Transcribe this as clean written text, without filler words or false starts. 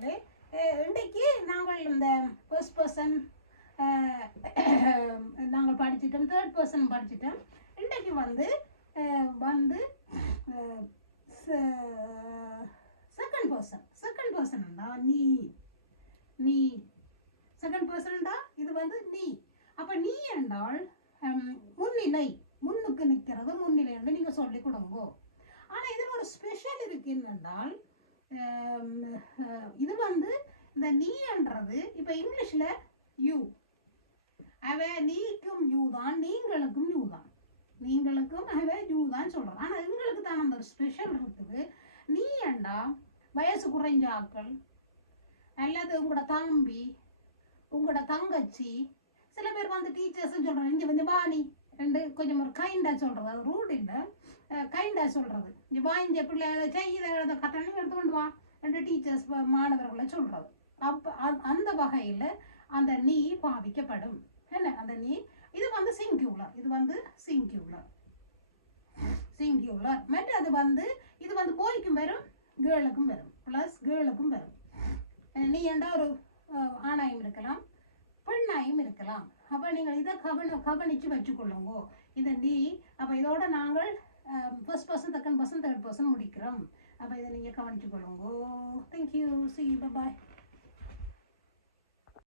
மாணவர்களே, இன்றைக்கு நாங்கள் இந்த ஃபர்ஸ்ட் பர்சன் நாங்கள் படிச்சிட்டோம், தேர்ட் பர்சன் படிச்சிட்டோம். இன்றைக்கு வந்து செகண்ட் பர்சன்டா நீ நீ செகண்ட் பர்சன்டா இது வந்து நீ. அப்போ நீ என்றால் முன்னிலை, முன்னுக்கு நிற்கிறது முன்னிலை என்று நீங்கள் சொல்லிக் கொடுங்கோ. ஆனால் இதில் ஒரு ஸ்பெஷல் இருக்கு என்னென்றால், இது வந்து இந்த நீ என்றது இப்போ இங்கிலீஷில் யூ, அவ நீக்கும் யூ தான், நீங்களுக்கும் யூ தான், நீங்களுக்கும் அவ யூ தான் சொல்கிறோம். ஆனால் எங்களுக்கு தான் அந்த ஒரு ஸ்பெஷல் இருக்குது. நீ என்றா வயசு குறைஞ்ச ஆக்கள் அல்லது உங்களோட தம்பி, உங்களோட தங்கச்சி, சில பேர் வந்து டீச்சர்ஸ் சொல்கிறாங்க இங்கே வந்து வாணி ரெண்டு கொஞ்சம் ஒரு கைண்டாக சொல்கிறது, அது ரூட் இல்லை, கைண்டாக சொல்கிறது. இங்கே வா இங்கே பிள்ளை செய்த கட்டணம் எடுத்துக்கொண்டு வா ரெண்டு டீச்சர்ஸ் மாணவர்களை சொல்கிறது. அப்போ அந்த வகையில் அந்த நீ பாவிக்கப்படும். என்ன அந்த நீ இது வந்து சிங்குலர், இது வந்து சிங்குலர் மற்ற அது வந்து இது வந்து போய்க்கும் வரும், கேர்ளுக்கும் வரும், ப்ளஸ் கேர்ளுக்கும் வரும். நீ என்றா ஒரு ஆணாயும் இருக்கலாம், பெண்ணாயும் இருக்கலாம். அப்போ நீங்கள் இதை கவனித்து வச்சுக்கொள்ளுங்கோ. இதை நீ அப்போ இதோட நாங்கள் first person, second person, third person முடிக்கிறோம். அப்போ இதை நீங்கள் கவனிச்சுக்கொள்ளுங்கோ. Thank you, see you, bye bye.